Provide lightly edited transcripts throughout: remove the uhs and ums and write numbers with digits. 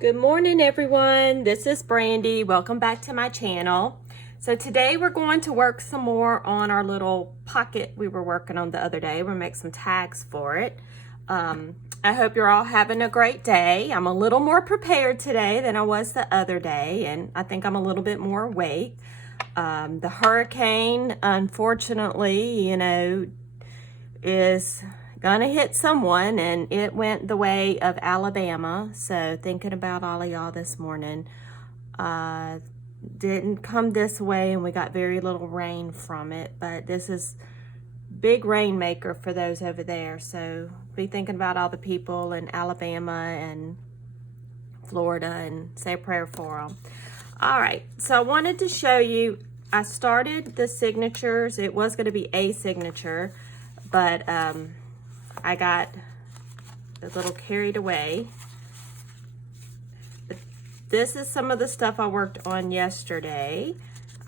Good morning, everyone. This is Brandy. Welcome back to my channel. So today we're going to work some more on our little pocket we were working on the other day. We'll make some tags for it. I hope you're all having a great day. I'm a little more prepared today than I was the other day, and I think I'm a little bit more awake. The hurricane, unfortunately, is gonna hit someone, and it went the way of Alabama. So thinking about all of y'all this morning. Didn't come this way, and we got very little rain from it, but this is big rainmaker for those over there. So be thinking about all the people in Alabama and Florida and say a prayer for them. All right, so I wanted to show you, I started the signatures. It was going to be a signature, but I got a little carried away. But this is some of the stuff I worked on yesterday.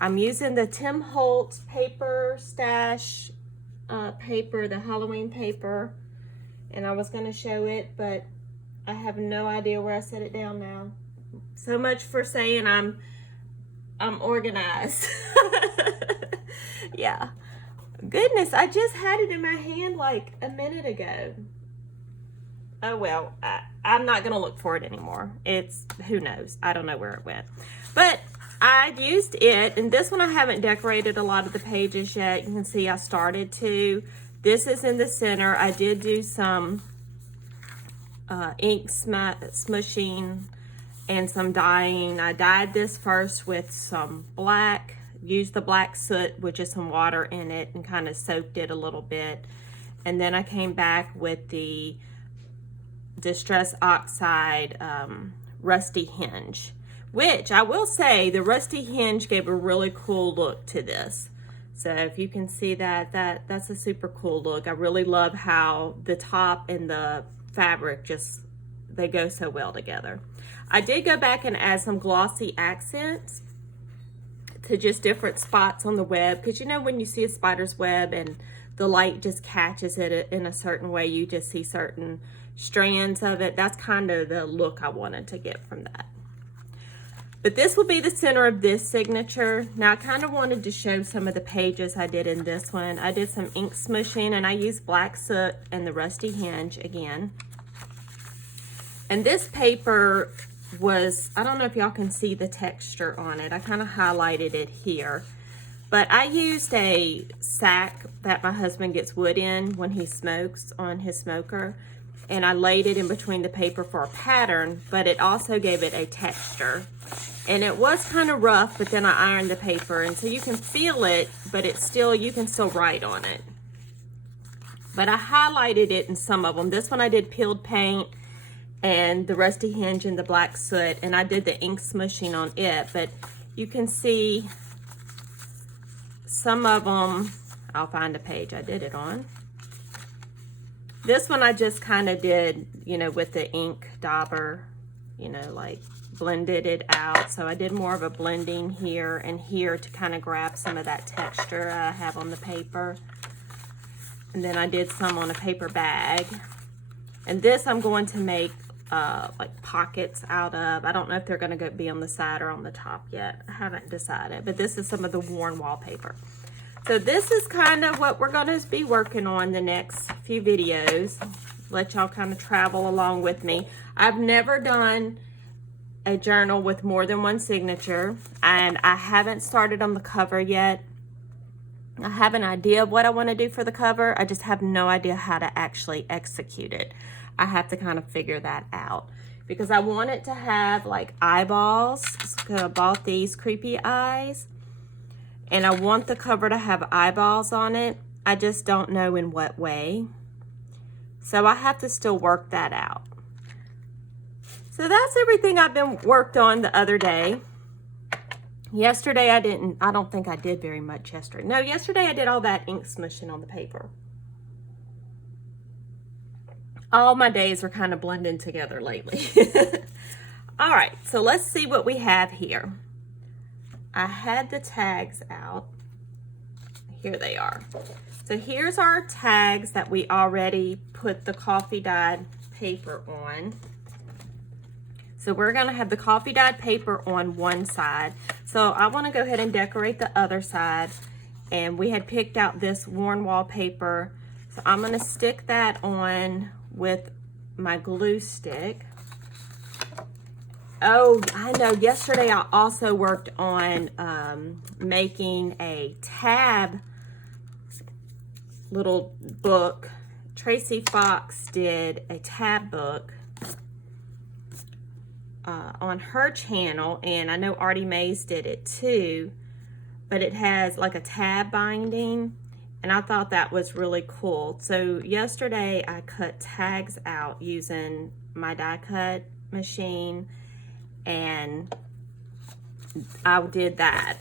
I'm using the Tim Holtz paper stash paper, the Halloween paper, and I was going to show it, but I have no idea where I set it down now. So much for saying I'm organized. Yeah. Goodness, I just had it in my hand like a minute ago. Oh well, I'm not gonna look for it anymore. Who knows? I don't know where it went. But I used it, and this one I haven't decorated a lot of the pages yet. You can see I started to. This is in the center. I did do some ink smushing and some dyeing. I dyed this first with some black. Used the black soot with just some water in it and kind of soaked it a little bit. And then I came back with the Distress Oxide Rusty Hinge, which I will say the Rusty Hinge gave a really cool look to this. So if you can see that's a super cool look. I really love how the top and the fabric they go so well together. I did go back and add some glossy accents to just different spots on the web, because when you see a spider's web and the light just catches it in a certain way, you just see certain strands of it. That's kind of the look I wanted to get from that. But this will be the center of this signature. Now I kind of wanted to show some of the pages I did in this one. I did some ink smushing, and I used black soot and the Rusty Hinge again. And this paper was, I don't know if y'all can see the texture on it. I kind of highlighted it here, but I used a sack that my husband gets wood in when he smokes on his smoker, and I laid it in between the paper for a pattern, but it also gave it a texture. And it was kind of rough, but then I ironed the paper, and so you can feel it, but you can still write on it. But I highlighted it in some of them. This one I did peeled paint and the Rusty Hinge and the black soot, and I did the ink smushing on it, but you can see some of them. I'll find a page I did it on. This one I just kind of did, with the ink dauber, like blended it out. So I did more of a blending here and here to kind of grab some of that texture I have on the paper. And then I did some on a paper bag. And this I'm going to make like pockets out of. I don't know if they're going to be on the side or on the top yet. I haven't decided, but this is some of the worn wallpaper. So this is kind of what we're going to be working on the next few videos. Let y'all kind of travel along with me. I've never done a journal with more than one signature, and I haven't started on the cover yet. I have an idea of what I want to do for the cover. I just have no idea how to actually execute it. I have to kind of figure that out, because I want it to have like eyeballs. So I bought these creepy eyes, and I want the cover to have eyeballs on it. I just don't know in what way. So I have to still work that out. So that's everything I've been worked on the other day. Yesterday I don't think I did very much yesterday. No, yesterday I did all that ink smushing on the paper. All my days are kind of blending together lately. All right, so let's see what we have here. I had the tags out. Here they are. So here's our tags that we already put the coffee dyed paper on. So we're gonna have the coffee dyed paper on one side. So I wanna go ahead and decorate the other side. And we had picked out this worn wallpaper. So I'm gonna stick that on with my glue stick. Oh, I know, yesterday I also worked on making a tab little book. Tracy Fox did a tab book on her channel, and I know Artie Mays did it too, but it has like a tab binding, and I thought that was really cool. So yesterday I cut tags out using my die cut machine, and I did that.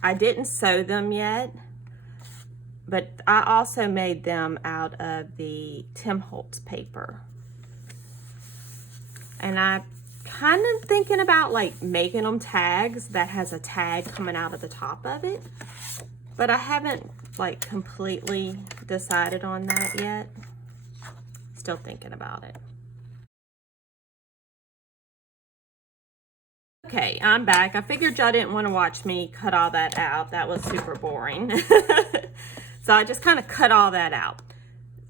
I didn't sew them yet, but I also made them out of the Tim Holtz paper. And I kind of thinking about like making them tags that has a tag coming out of the top of it, but I haven't like completely decided on that yet. Still thinking about it. Okay, I'm back. I figured y'all didn't want to watch me cut all that out. That was super boring. So I just kind of cut all that out.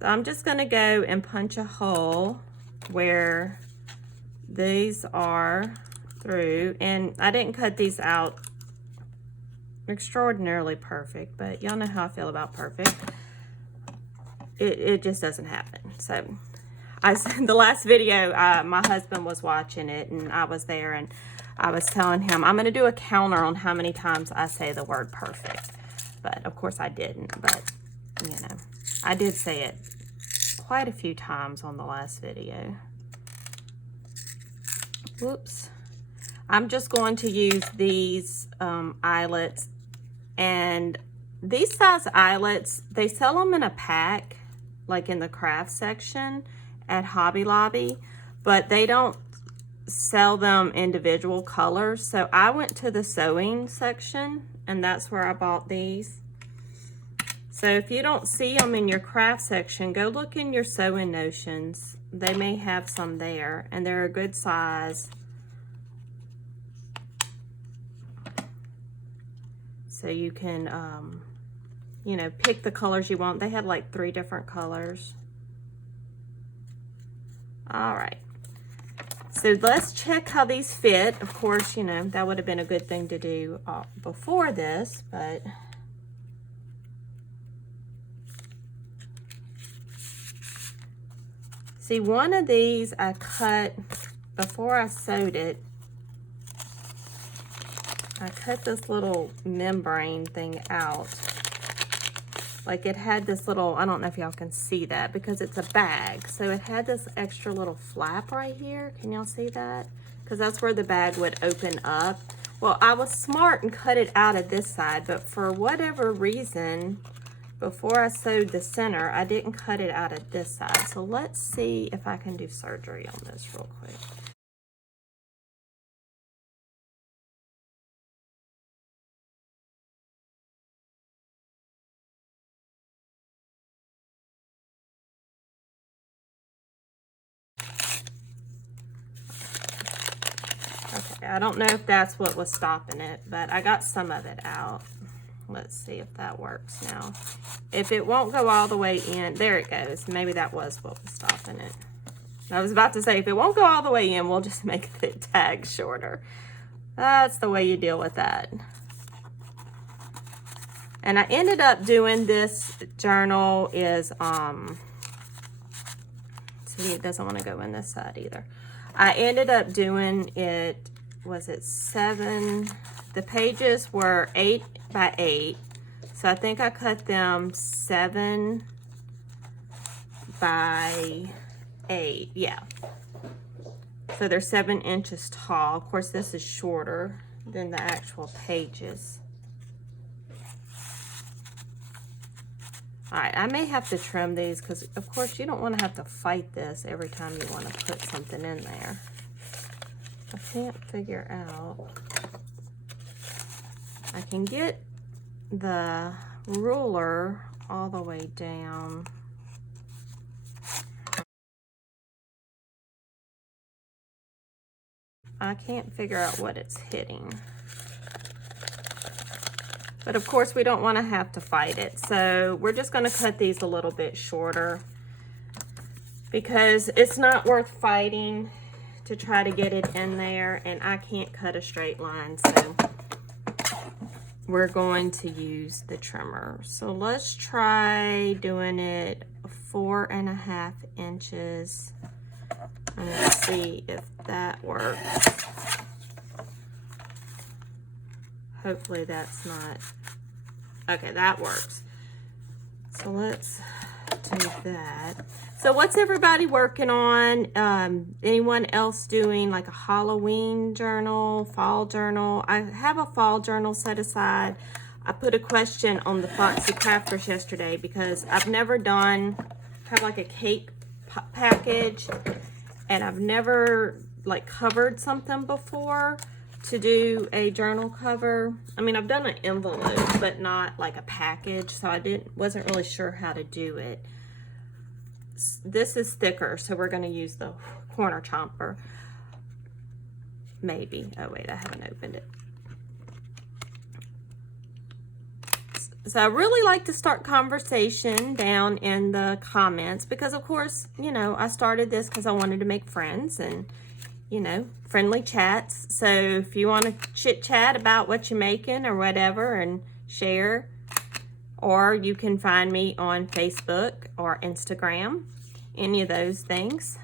So I'm just going to go and punch a hole where these are through. And I didn't cut these out extraordinarily perfect, but y'all know how I feel about perfect. It just doesn't happen. So the last video, my husband was watching it and I was there, and I was telling him I'm going to do a counter on how many times I say the word perfect. But of course I didn't, but you know, I did say it quite a few times on the last video. Whoops. I'm just going to use these eyelets, and these size eyelets, they sell them in a pack, like in the craft section at Hobby Lobby, but they don't sell them individual colors. So I went to the sewing section, and that's where I bought these. So if you don't see them in your craft section, go look in your Sewing Notions. They may have some there, and they're a good size. So you can, you know, pick the colors you want. They had like 3 different colors. All right. So let's check how these fit. Of course, you know, that would have been a good thing to do before this, but see, one of these I cut before I sewed it. I cut this little membrane thing out. Like it had this little, I don't know if y'all can see that because it's a bag. So it had this extra little flap right here. Can y'all see that? Because that's where the bag would open up. Well, I was smart and cut it out of this side, but for whatever reason, before I sewed the center, I didn't cut it out of this side. So let's see if I can do surgery on this real quick. Okay, I don't know if that's what was stopping it, but I got some of it out. Let's see if that works now. If it won't go all the way in, there it goes. Maybe that was what was stopping it. I was about to say, if it won't go all the way in, we'll just make the tag shorter. That's the way you deal with that. And I ended up doing this journal is, see, it doesn't want to go in this side either. I ended up doing it, was it 7? The pages were 8 by 8. So I think I cut them 7 by 8, yeah. So they're 7 inches tall. Of course, this is shorter than the actual pages. All right, I may have to trim these because, of course, you don't want to have to fight this every time you want to put something in there. I can't figure out. I can get the ruler all the way down. I can't figure out what it's hitting. But of course we don't want to have to fight it. So we're just going to cut these a little bit shorter because it's not worth fighting to try to get it in there, and I can't cut a straight line. So we're going to use the trimmer. So let's try doing it 4.5 inches. And let's see if that works. Hopefully that's not, okay, that works. So let's do that. So what's everybody working on? Anyone else doing like a Halloween journal, fall journal? I have a fall journal set aside. I put a question on the Foxy Crafters yesterday because I've never done kind of like a cake package, and I've never like covered something before to do a journal cover. I mean, I've done an envelope, but not like a package, so I wasn't really sure how to do it. This is thicker, so we're going to use the corner chomper. Maybe. Oh wait, I haven't opened it. So I really like to start conversation down in the comments because, of course, you know, I started this because I wanted to make friends and, you know, friendly chats. So if you want to chit chat about what you're making or whatever and share, or you can find me on Facebook or Instagram, any of those things.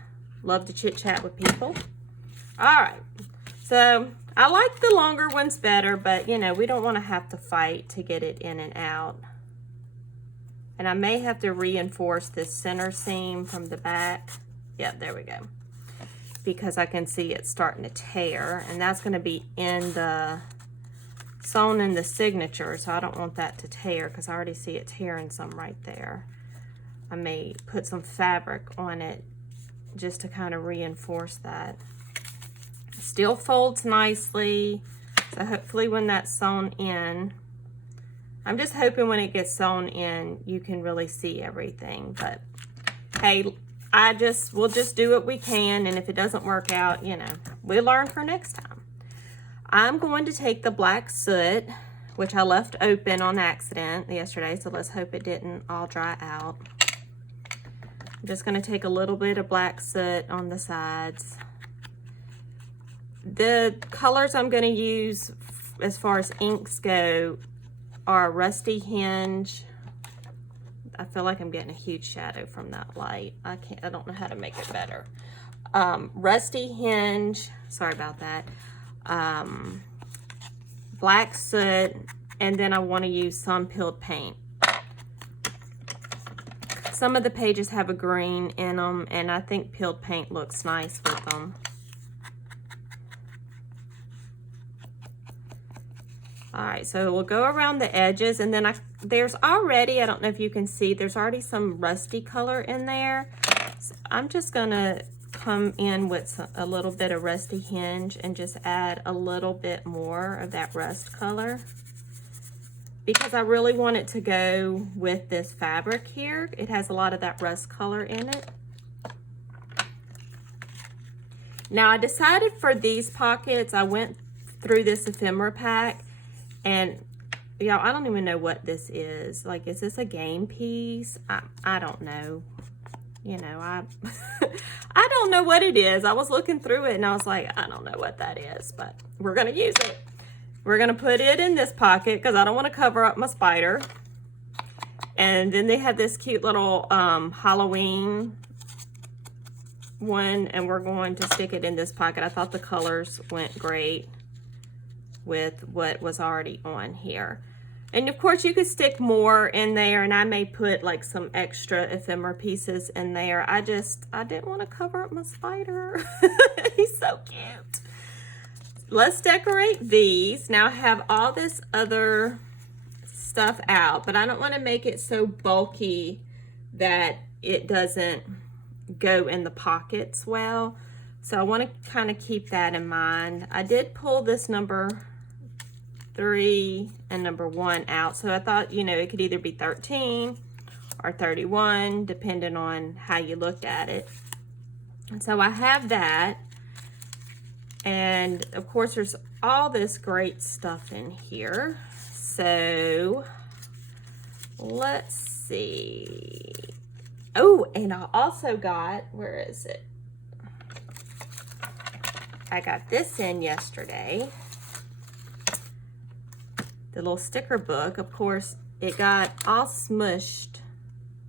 Love to chit chat with people. All right. So I like the longer ones better, but you know, we don't want to have to fight to get it in and out. And I may have to reinforce this center seam from the back. Yep, there we go. Because I can see it's starting to tear, and that's going to be in the sewn in the signature, so I don't want that to tear because I already see it tearing some right there. I may put some fabric on it just to kind of reinforce that. Still folds nicely, so hopefully when that's sewn in, I'm just hoping when it gets sewn in you can really see everything. But hey, we'll just do what we can, and if it doesn't work out, you know, we'll learn for next time. I'm going to take the black soot, which I left open on accident yesterday, so let's hope it didn't all dry out. I'm just going to take a little bit of black soot on the sides. The colors I'm going to use as far as inks go are Rusty Hinge. I feel like I'm getting a huge shadow from that light. I don't know how to make it better. Rusty Hinge, sorry about that. Black soot, and then I want to use some peeled paint. Some of the pages have a green in them, and I think peeled paint looks nice with them. All right, so we'll go around the edges, and then there's already, I don't know if you can see, there's already some rusty color in there. So I'm just gonna come in with a little bit of Rusty Hinge and just add a little bit more of that rust color because I really want it to go with this fabric here. It has a lot of that rust color in it. Now I decided for these pockets, I went through this ephemera pack, and y'all, I don't even know what this is. Like, is this a game piece? I don't know. You know, I don't know what it is. I was looking through it and I was like, I don't know what that is, but we're going to use it. We're going to put it in this pocket because I don't want to cover up my spider. And then they have this cute little Halloween one, and we're going to stick it in this pocket. I thought the colors went great with what was already on here. And of course you could stick more in there, and I may put like some extra ephemera pieces in there. I didn't want to cover up my spider. He's so cute. Let's decorate these. Now I have all this other stuff out, but I don't want to make it so bulky that it doesn't go in the pockets well. So I want to kind of keep that in mind. I did pull this number 3 and number 1 out, so I thought, you know, it could either be 13 or 31 depending on how you look at it. And so I have that, And of course, there's all this great stuff in here. So let's see. Oh, and I also got, where is it? I got this in yesterday. The little sticker book. Of course, it got all smushed,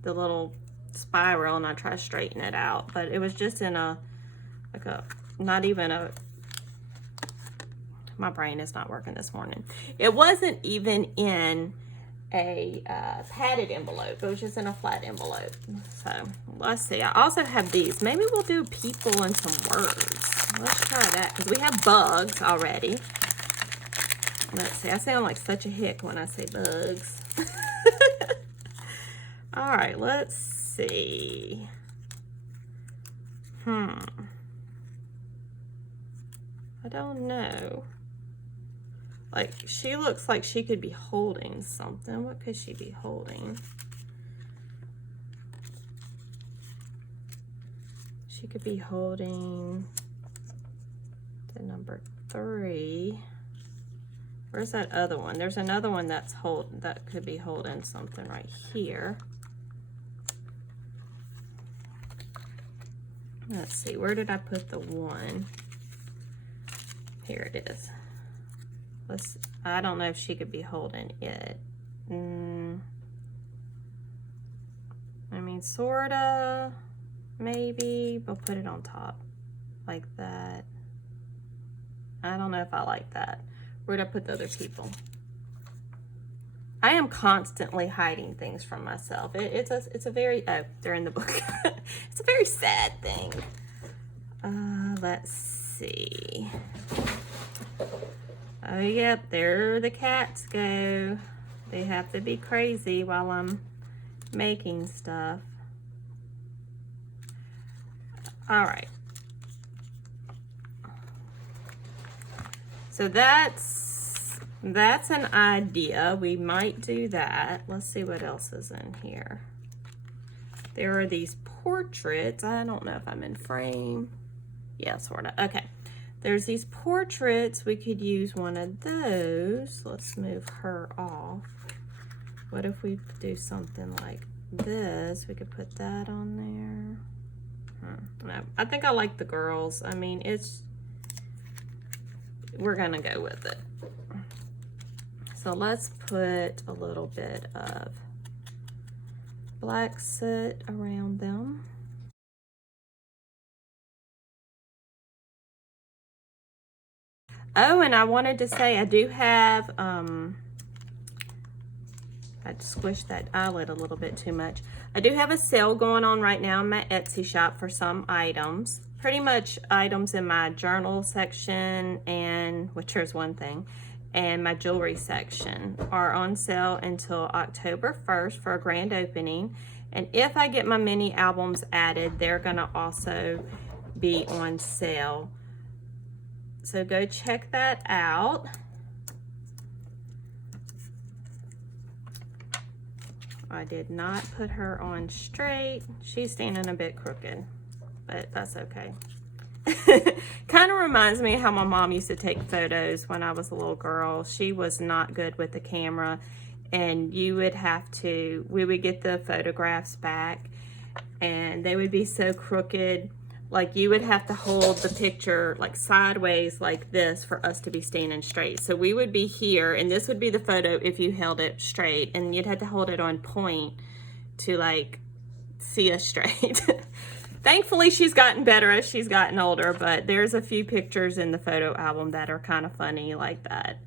the little spiral, and I tried to straighten it out, but it was just in a, like a, not even a, my brain is not working this morning. It wasn't even in a padded envelope. It was just in a flat envelope. So let's see. I also have these. Maybe we'll do people and some words. Let's try that because we have bugs already. Let's see. I sound like such a hick when I say bugs. All right. Let's see. I don't know. Like, she looks like she could be holding something. What could she be holding? She could be holding the number 3. Where's that other one? There's another one that could be holding something right here. Let's see, where did I put the 1? Here it is. I don't know if she could be holding it. I mean, sorta, maybe. We'll put it on top like that. I don't know if I like that. Where'd I put the other people? I am constantly hiding things from myself. It's a very, oh, they're in the book. It's a very sad thing. Let's see. Oh, yep, there the cats go. They have to be crazy while I'm making stuff. All right. So that's an idea. We might do that. Let's see what else is in here. There are these portraits. I don't know if I'm in frame. Yeah, sort of. Okay. There's these portraits. We could use one of those. Let's move her off. What if we do something like this? We could put that on there. No, I think I like the girls. I mean, we're gonna go with it. So let's put a little bit of black soot around them. Oh, and I wanted to say I do have, I squished that eyelid a little bit too much. I do have a sale going on right now in my Etsy shop for some items. Pretty much items in my journal section, and which is one thing, and my jewelry section are on sale until October 1st for a grand opening. And if I get my mini albums added, they're gonna also be on sale. So go check that out. I did not put her on straight. She's standing a bit crooked, but that's okay. Kind of reminds me of how my mom used to take photos when I was a little girl. She was not good with the camera, and we would get the photographs back and they would be so crooked. Like, you would have to hold the picture like sideways like this for us to be standing straight. So we would be here, and this would be the photo if you held it straight, and you'd have to hold it on point to like see us straight. Thankfully, she's gotten better as she's gotten older, but there's a few pictures in the photo album that are kind of funny like that,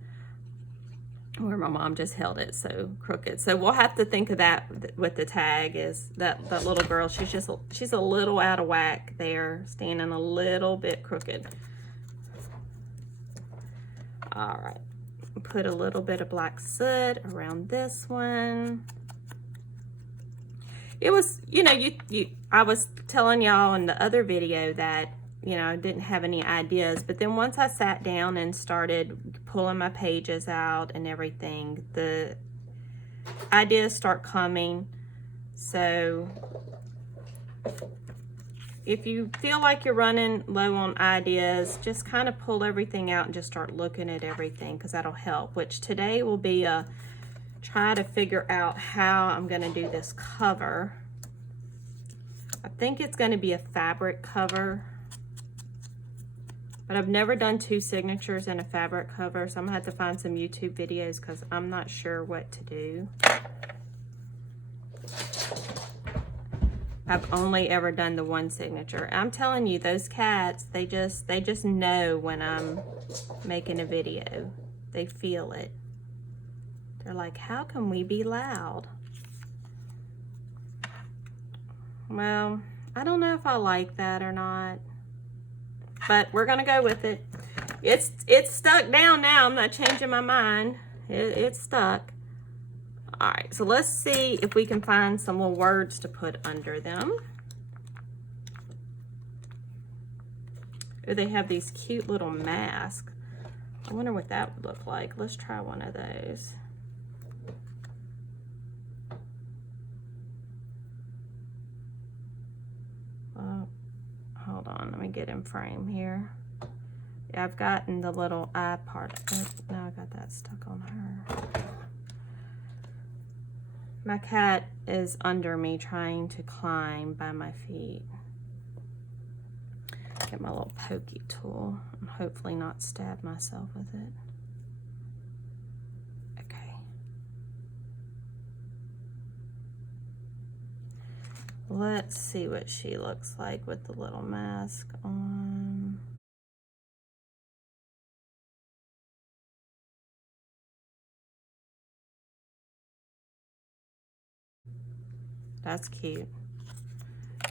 where my mom just held it so crooked. So we'll have to think of that with the tag, is that little girl, she's a little out of whack there, standing a little bit crooked. All right, put a little bit of black soot around this one. It was, you know, I was telling y'all in the other video that, you know, I didn't have any ideas, but then once I sat down and started pulling my pages out and everything, the ideas start coming. So if you feel like you're running low on ideas, just kind of pull everything out and just start looking at everything, because that'll help. Which today will be a try to figure out how I'm going to do this cover. I think it's going to be a fabric cover, but I've never done 2 signatures in a fabric cover, so I'm going to have to find some YouTube videos because I'm not sure what to do. I've only ever done the 1 signature. I'm telling you, those cats, they just know when I'm making a video. They feel it. They're like, how can we be loud? Well, I don't know if I like that or not, but we're gonna go with it. It's stuck down now. I'm not changing my mind. It's stuck. All right, so let's see if we can find some little words to put under them. Oh, they have these cute little masks. I wonder what that would look like. Let's try one of those. Hold on, let me get in frame here. Yeah, I've gotten the little eye part. Now I got that stuck on her. My cat is under me trying to climb by my feet. Get my little pokey tool and hopefully not stab myself with it. Okay. Let's see what she looks like with the little mask on. That's cute.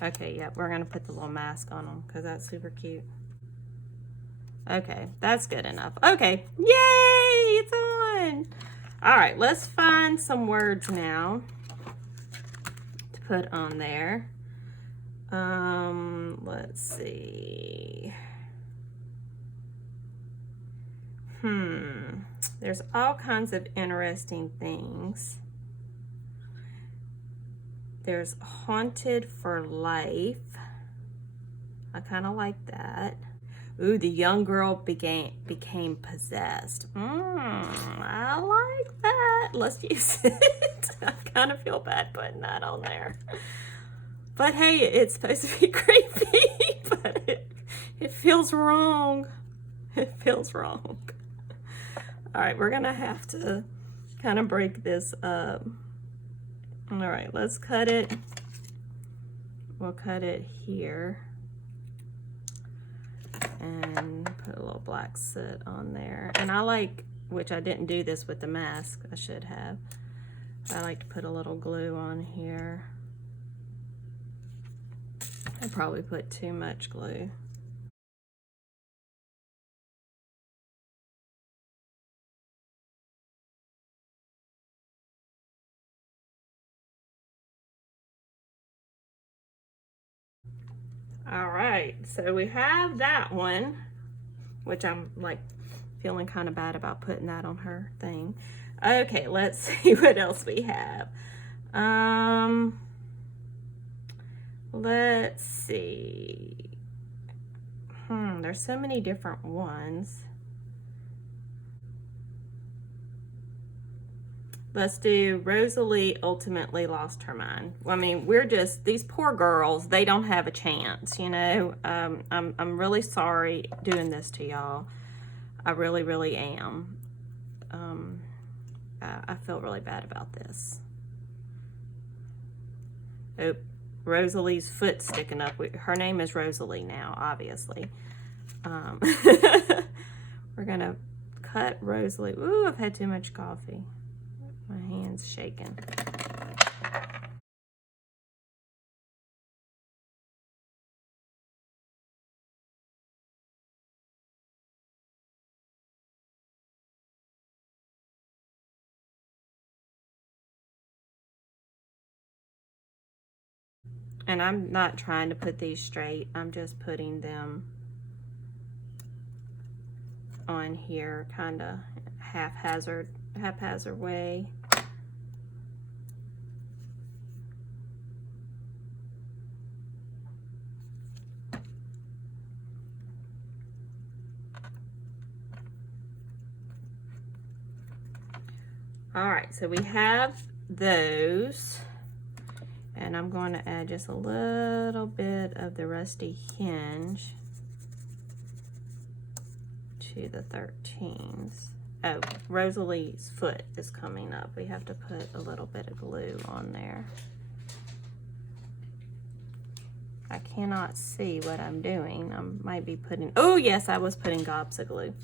Okay, yeah, we're gonna put the little mask on them because that's super cute. Okay, that's good enough. Okay, yay, it's on. All right, let's find some words now to put on there. Let's see. There's all kinds of interesting things. There's haunted for life. I kind of like that. Ooh, the young girl became possessed. I like that. Let's use it. I kind of feel bad putting that on there. But hey, it's supposed to be creepy, but it feels wrong. It feels wrong. All right, we're gonna have to kind of break this up. All right, let's cut it. We'll cut it here and put a little black soot on there. And I like, which I didn't do this with the mask, I should have. I like to put a little glue on here. I probably put too much glue. All right, so we have that one, which I'm like feeling kind of bad about putting that on her thing. Okay, let's see what else we have. Let's see. There's so many different ones. Let's do Rosalie ultimately lost her mind. I mean, we're just, these poor girls, they don't have a chance, you know. I'm really sorry doing this to y'all. I really, really am. I feel really bad about this. Oh, Rosalie's foot sticking up. Her name is Rosalie now, obviously. We're gonna cut Rosalie. Ooh, I've had too much coffee. My hand's shaking. And I'm not trying to put these straight. I'm just putting them on here kind of haphazard way. All right, so we have those. And I'm going to add just a little bit of the rusty hinge to the 13s. Oh, Rosalie's foot is coming up. We have to put a little bit of glue on there. I cannot see what I'm doing. I might be putting, oh yes, I was putting gobs of glue.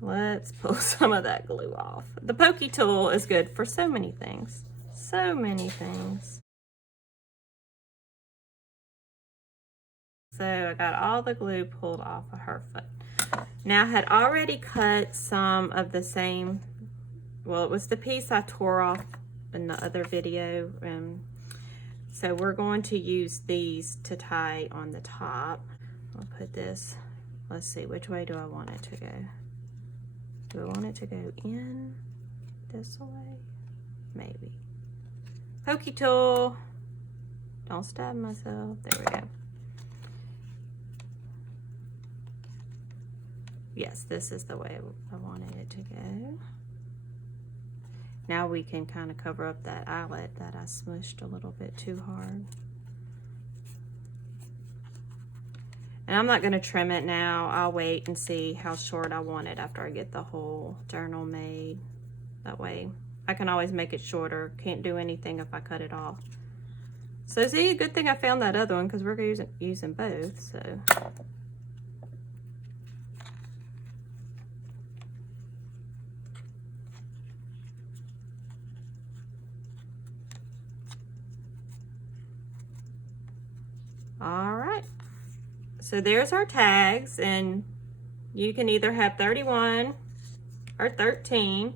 Let's pull some of that glue off. The pokey tool is good for so many things. So many things. So I got all the glue pulled off of her foot. Now I had already cut some of the same, well, it was the piece I tore off in the other video. So we're going to use these to tie on the top. I'll put this, let's see, which way do I want it to go? Do I want it to go in this way? Maybe. Pokey tool. Don't stab myself. There we go. Yes, this is the way I wanted it to go. Now we can kind of cover up that eyelet that I smushed a little bit too hard. And I'm not going to trim it now. I'll wait and see how short I want it after I get the whole journal made. That way I can always make it shorter. Can't do anything if I cut it off. So see, good thing I found that other one because we're using both. So. All right. So there's our tags, and you can either have 31 or 13.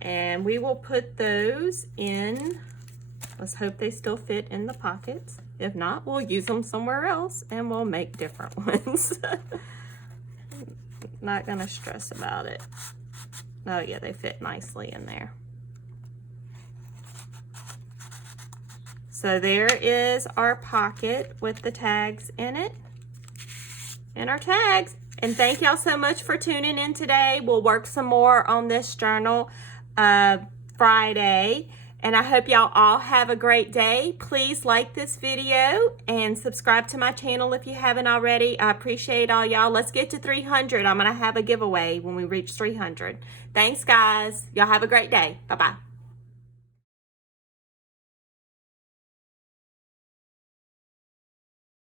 And we will put those in. Let's hope they still fit in the pockets. If not, we'll use them somewhere else and we'll make different ones. Not gonna stress about it. Oh yeah, they fit nicely in there. So there is our pocket with the tags in it. And our tags. And thank y'all so much for tuning in today. We'll work some more on this journal Friday. And I hope y'all all have a great day. Please like this video and subscribe to my channel if you haven't already. I appreciate all y'all. Let's get to 300. I'm going to have a giveaway when we reach 300. Thanks, guys. Y'all have a great day. Bye-bye.